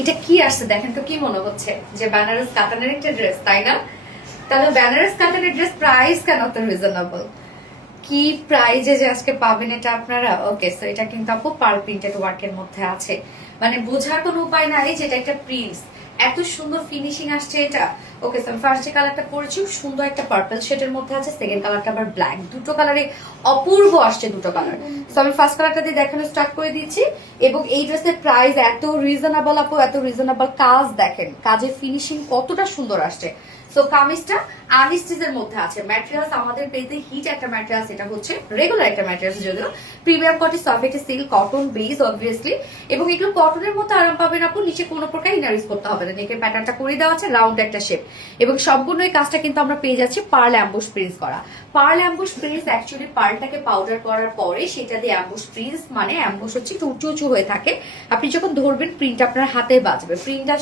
এটা কি আসছে দেখেন তো কি মনে হচ্ছে? যে বেনারস কাতানের একটা ড্রেস তাই না? তাহলে বেনারস কাতানের ড্রেস প্রাইস কেন তো রিজনেবল কি প্রাইজে যে আজকে পাবেন এটা আপনারা? ওকে সো এটা কিন্তু আপু পার প্রিন্টেড ওয়ার্কের মধ্যে আছে। মানে বোঝার কোনো উপায় নাই যে এটা একটা প্রিন্টস এত সুন্দর ফিনিশিং আসছে এটা। ওকে স্যার ফার্স্ট যে কালারটা পরেছি সুন্দর একটা পার্পল শেডের মধ্যে আছে সেকেন্ড কালারটা আবার ব্ল্যাক দুটো কালারে অপূর্ব আসছে দুটো কালার সো আমি ফার্স্ট কালারটা দিয়ে দেখানো স্টার্ট করে দিচ্ছি এবং এই ড্রেসের প্রাইস এত রিজনেবল আপু, এত রিজনেবল কাজ দেখেন, কাজের ফিনিশিং কতটা সুন্দর আসছে। সো কামিজটা আনস্টিচের মধ্যে আছে। ম্যাটেরিয়ালস আমাদের পেতে হিট একটা ম্যাটেরিয়ালস এটা হচ্ছে রেগুলার একটা ম্যাটেরিয়ালস যদিও। প্রিমিয়াম কটি soft silk cotton base obviously এবং এগুলো কটনের মতো আরাম পাবেন আপু, নিচে কোনো প্রকার ইনার ইউজ করতে হবে না নেকের প্যাটার্নটা করে দেওয়া আছে রাউন্ড একটা শেপ এবং সম্পূর্ণ এই কাজটা কিন্তু আমরা পেয়ে যাচ্ছি পার্ল অ্যাম্বুশ প্রিন্স করা। পার্ল অ্যাম্বুশ প্রিন্স অ্যাকচুয়ালি পার্লটাকে পাউডার করার পরে সেটা দিয়ে অ্যাম্বুশ প্রিন্স মানে অ্যাম্বুশ হচ্ছে একটু উঁচু উঁচু হয়ে থাকে। আপনি যখন ধরবেন প্রিন্ট আপনার হাতে বাজবে। প্রিন্টটা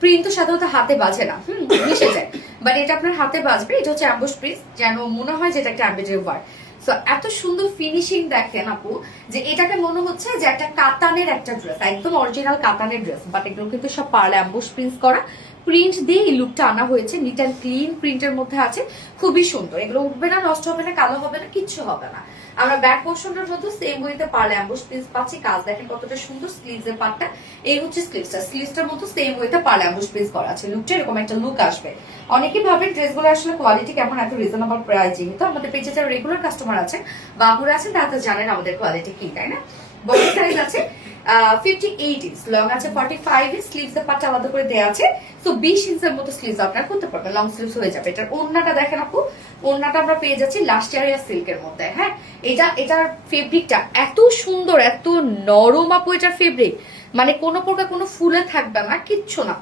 প্রিন্ট তো সাধারণত হাতে বাজে না। হুম, মিশে যায়। বাট এটা আপনার হাতে বাজবে, এটা হচ্ছে অ্যাম্বুশ প্রিন্স যেন মনে হয় যে এটা একটা অ্যাম্বেজের ওয়ার্ক সো এত সুন্দর ফিনিশিং দেখেন আপু, যে এটাকে মনে হচ্ছে যে একটা কাতানের একটা ড্রেস একদম অরিজিনাল কাতানের ড্রেস বাট এগুলো কিন্তু সব পার্লে অ্যাম্বুশ প্রিন্স করা। প্রিন্ট দিয়ে এই লুকটা আনা হয়েছে। নিট অ্যান্ড ক্লিন প্রিন্টের মধ্যে আছে। খুবই সুন্দর। এগুলো উঠবে না, নষ্ট হবে না, কালো হবে না, কিচ্ছু হবে না। আমরা ব্যাক পোর্শনটার মধ্যে সেম ওয়েতে পার্লে অ্যাম্বুশ প্রিন্স পাচ্ছি। কাজ দেখেন কতটা সুন্দর স্লিভস এর পার্টটা এই হচ্ছে স্লিভসটা স্লিভসটার মধ্যে সেম ওয়েতে পার্লে অ্যাম্বুশ প্রিন্স করা আছে। লুকটা এরকম একটা লুক আসবে। অনেকেই ভাবেন ড্রেসগুলো আসলে কোয়ালিটি কেমন, এত রিজনেবল প্রাইস যেহেতু আমাদের পেজে যারা রেগুলার কাস্টমার আছেন বাবুরা আছেন, তারা তো জানেন আমাদের কোয়ালিটি কি, তাই না? বডি সাইজ আছে। ফিফটি এইট ইঞ্চ লং আছে ফর্টি ফাইভ ইঞ্চ স্লিভস এর পার্টটা আলাদা করে দেওয়া আছে। তো বিশ ইঞ্চের মতো স্লিভস আপনারা করতে পারবেন লং স্লিভস হয়ে যাবে। এটার ওড়নাটা দেখেন আপু, ওড়নাটা আমরা পেয়ে যাচ্ছি লাস্ট ইয়ারিয়া সিল্কের মধ্যে হ্যাঁ? এটা, এটার ফেব্রিকটা এত সুন্দর, এত নরম আপু এটার ফেব্রিক মানে কোনো প্রকার কোনো ফুলে থাকবে না, কিচ্ছু না।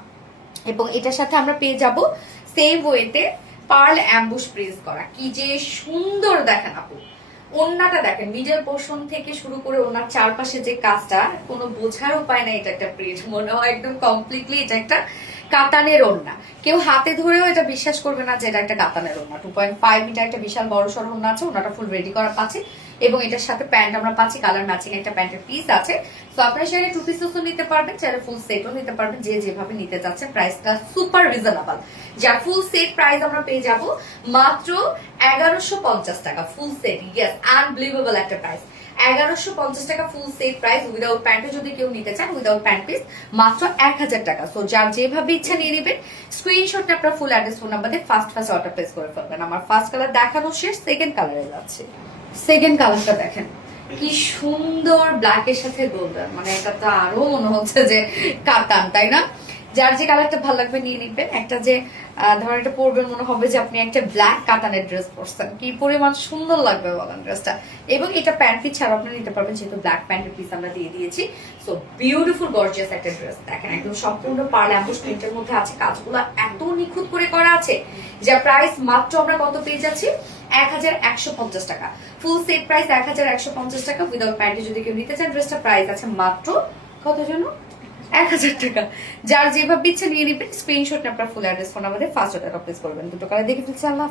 এবং এটার সাথে আমরা পেয়ে যাব সেম ওয়েতে পার্ল অ্যাম্বুশ প্রিন্স করা। কি যে সুন্দর দেখেন আপু। ওন্নাটা দেখেন, নিজের পোষণ থেকে শুরু করে ওনার চারপাশে যে কাজটা, কোনো বোঝার উপায় নাই এটা একটা প্রিন্ট, মনে হয় একদম কমপ্লিটলি এটা একটা কাতানের ওন্না কেউ হাতে ধরেও এটা বিশ্বাস করবে না যে এটা একটা কাতানের ওন্না টু পয়েন্ট ফাইভ মিটার একটা বিশাল বড় সড় ওন্না আছে ওনাটা ফুল রেডি করা পাচ্ছে এবং এটার সাথে প্যান্ট আমরা পাচ্ছি কালার ম্যাচিং একটা প্যান্টের পিস আছে। তো আপনারা চাইলে টু পিসও নিতে পারবেন, চাইলে ফুল সেটও নিতে পারবেন, যে যেভাবে নিতে চাচ্ছেন প্রাইসটা সুপার রিজনেবল যার ফুল সেট প্রাইস আমরা পেয়ে যাব মাত্র এগারোশো পঞ্চাশ টাকা ফুল সেট ইয়েস আনবিলিভেবল একটা প্রাইস এগারোশো পঞ্চাশ টাকা ফুল সেট প্রাইস উইদাউট প্যান্টও যদি কেউ নিতে চান উইদাউট প্যান্ট পিস মাত্র এক হাজার টাকা। সো যার যেভাবে ইচ্ছা নিয়ে নেবেন স্ক্রিনশটটা আপনার ফুল অ্যাড্রেস ফোন নাম্বার দিয়ে ফার্স্ট ফার্স্ট অর্ডার প্লেস করে ফেলবেন। আমার ফার্স্ট কালার দেখানো শেষ সেকেন্ড কালারে যাচ্ছে। সেকেন্ড কালারটা দেখেন। কি সুন্দর ব্ল্যাকের সাথে গোল্ডেন মানে এটা তো আরও মনে হচ্ছে যে কাতান, তাই না? যার যে কালারটা ভালো লাগবে নিয়ে নিবেন। একটা যে ধরেন এটা পরবেন, মনে হবে যে আপনি একটা ব্ল্যাক কাতানের ড্রেস পরছেন। কি পরিমাণ সুন্দর লাগবে বলেন ড্রেসটা এবং এটা প্যান্ট পিস ছাড়া আপনি নিতে পারবেন, যেহেতু ব্ল্যাক প্যান্টের পিস আমরা দিয়ে দিয়েছি। সো বিউটিফুল গর্জিয়াস একটা ড্রেস দেখেন, একদম সম্পূর্ণ পার্ল অ্যাম্বুশ প্রিন্টের মধ্যে আছে। কাজগুলো এত নিখুঁত করে করা আছে, যা প্রাইস মাত্র আমরা কত পেয়ে যাচ্ছি? এক হাজার একশো পঞ্চাশ টাকা। ফুল সেট প্রাইস এক হাজার একশো পঞ্চাশ টাকা উইদাউট প্যান্টে যদি কেউ নিতে চান ড্রেসটা প্রাইস আছে মাত্র কত জন্য এক হাজার টাকা। যার যেভাবে ইচ্ছে নিয়ে নিবেন স্ক্রিনশট আপনার ফুল অ্যাড্রেস ফোন আমাদের ফার্স্ট অর্ডার প্লেস করবেন। দুটো কালার দেখে ফেলছি, আল্লাহ।